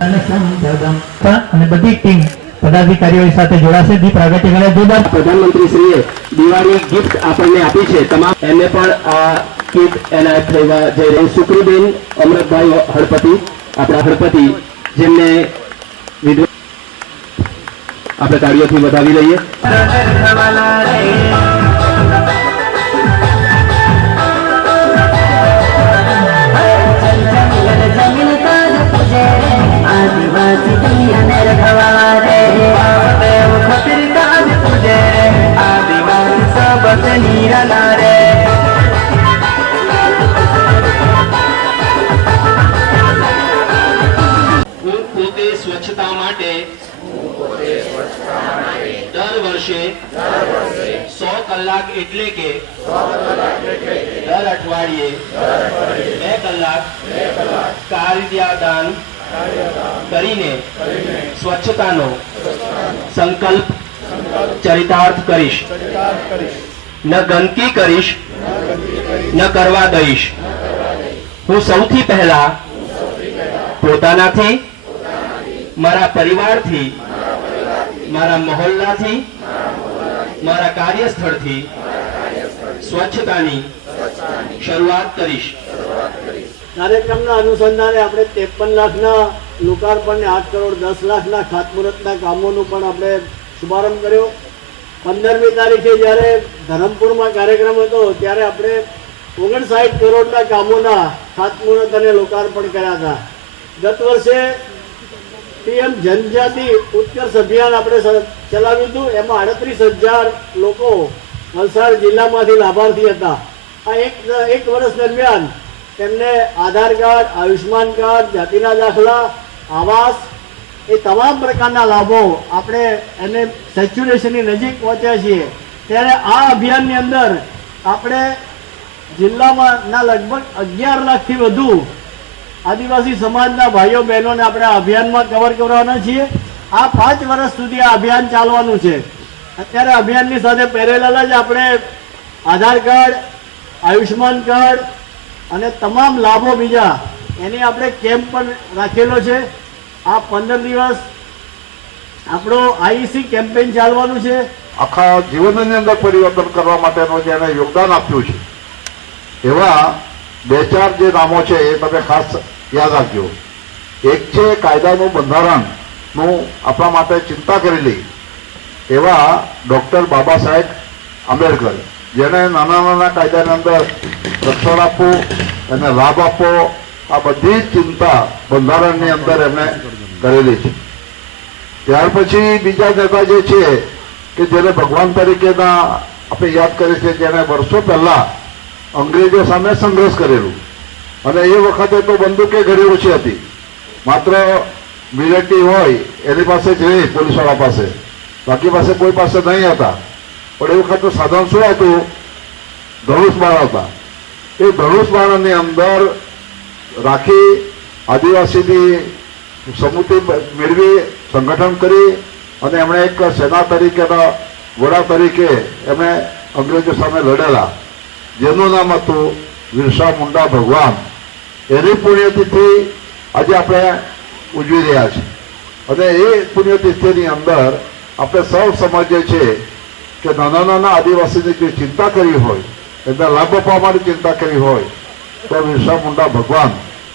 અને સંજગમ અને બધી ટીમ પદાધિકારીઓ સાથે જોડાશે. દીપ પ્રાગટ્ય કરે પ્રધાનમંત્રી શ્રીએ દિવાળી ગિફ્ટ આપણને આપી છે. તમામ એમને પણ આ કીટ એનાયત થવા જઈ રહી સુક્રીબેન અમૃતભાઈ હળપતિ, આપણા હળપતિ, જેમને આપણે તાળીઓથી વધાવી લઈએ. સ્વચ્છતા માટે દર વર્ષે સો કલાક એટલે કે દર અઠવાડિયે બે કલાક કાર્યદાન કરીને સ્વચ્છતાનો સંકલ્પ ચરિતાર્થ કરીશ. ન ગંદકી કરીશ, ન કરવા દઈશ. હું સૌથી પહેલા પોતાનાથી મારા પરિવારથી, મારા મહોલ્લાથી, મારા કાર્યસ્થળથી સ્વચ્છતાની શરૂઆત કરીશ. કાર્યક્રમના અનુસંધાને આપણે ત્રેપન લાખના લોકાર્પણને આઠ કરોડ દસ લાખના ખાતમુહૂર્તના કામોનું પણ આપણે શુભારંભ કર્યો. પંદરમી તારીખે જ્યારે ધરમપુરમાં કાર્યક્રમ હતો, ત્યારે આપણે ઓગણસાઠ કરોડના કામોના ખાતમુહૂર્ત અને લોકાર્પણ કર્યા હતા. ગત વર્ષે પીએમ જનજાતિ ઉત્કર્ષ અભિયાન આપણે ચલાવ્યું હતું. એમાં આડત્રીસ હજાર લોકો વલસાડ જિલ્લામાંથી લાભાર્થી હતા. આ એક એક વર્ષ દરમિયાન તેમને આધાર કાર્ડ આયુષ્માન કાર્ડ, જાતિના દાખલા, આવાસ એ તમામ પ્રકારના લાભો આપણે એને સેચ્યુરેશનની નજીક પહોંચ્યા છીએ. ત્યારે આ અભિયાનની અંદર આપણે જિલ્લામાં ના લગભગ અગિયાર લાખથી વધુ આદિવાસી સમાજના ભાઈઓ બહેનોને આપણે અભિયાનમાં કવર કરવાના છીએ. આ પાંચ વર્ષ સુધી આ અભિયાન ચાલવાનું છે. અત્યારે અભિયાનની સાથે પેરેલલ જ આપણે આધાર કાર્ડ, આયુષ્યમાન કાર્ડ અને તમામ લાભો બીજા એની આપણે કેમ્પ પણ રાખેલો છે. આ પંદર દિવસ આપણો આઈસી કેમ્પેઇન ચાલવાનું છે. આખા જીવનની અંદર પરિવર્તન કરવા માટેનું જેને યોગદાન આપ્યું છે. એવા બે ચાર જે નામો છે એ તમે ખાસ યાદ રાખજો. એક છે કાયદાનું બંધારણનું આપણા માટે ચિંતા કરેલી એવા ડૉક્ટર બાબા સાહેબ આંબેડકર. જેને નાના નાના કાયદાની અંદર રક્ષણ આપવું અને લાભ આપવો, આ બધી જ ચિંતા બંધારણની અંદર એમણે કરેલી છે. ત્યાર પછી બીજા નેતા જે છે, કે જેને ભગવાન તરીકેના આપણે યાદ કરીએ છીએ, જેને વર્ષો પહેલા અંગ્રેજો સામે સંઘર્ષ કરેલું. અને એ વખતે તો બંદૂકે ઘણી ઓછી હતી. માત્ર મિલિટરી હોય, એની પાસે જ રહી પોલીસવાળા પાસે. બાકી પાસે કોઈ પાસે નહીં હતા. પણ એ વખતે સાધન શું હતું? ધનુષ બાણ હતા. એ ધનુષ બાણની અંદર રાખી આદિવાસીની સમૃદ્ધિ મેળવી, સંગઠન કરી અને એમણે એક સેના તરીકેના વડા તરીકે એમણે અંગ્રેજો સામે લડેલા. જેનું નામ હતું બિરસા મુંડા ભગવાન. એની પુણ્યતિથિ આજે આપણે ઉજવી રહ્યા છીએ. અને એ પુણ્યતિથિની અંદર આપણે સૌ સમજીએ છીએ કે નાના નાના આદિવાસીની જે ચિંતા કરી હોય એમને લાભ અપાવવાની ચિંતા કરી હોય, તો બિરસા મુંડા ભગવાન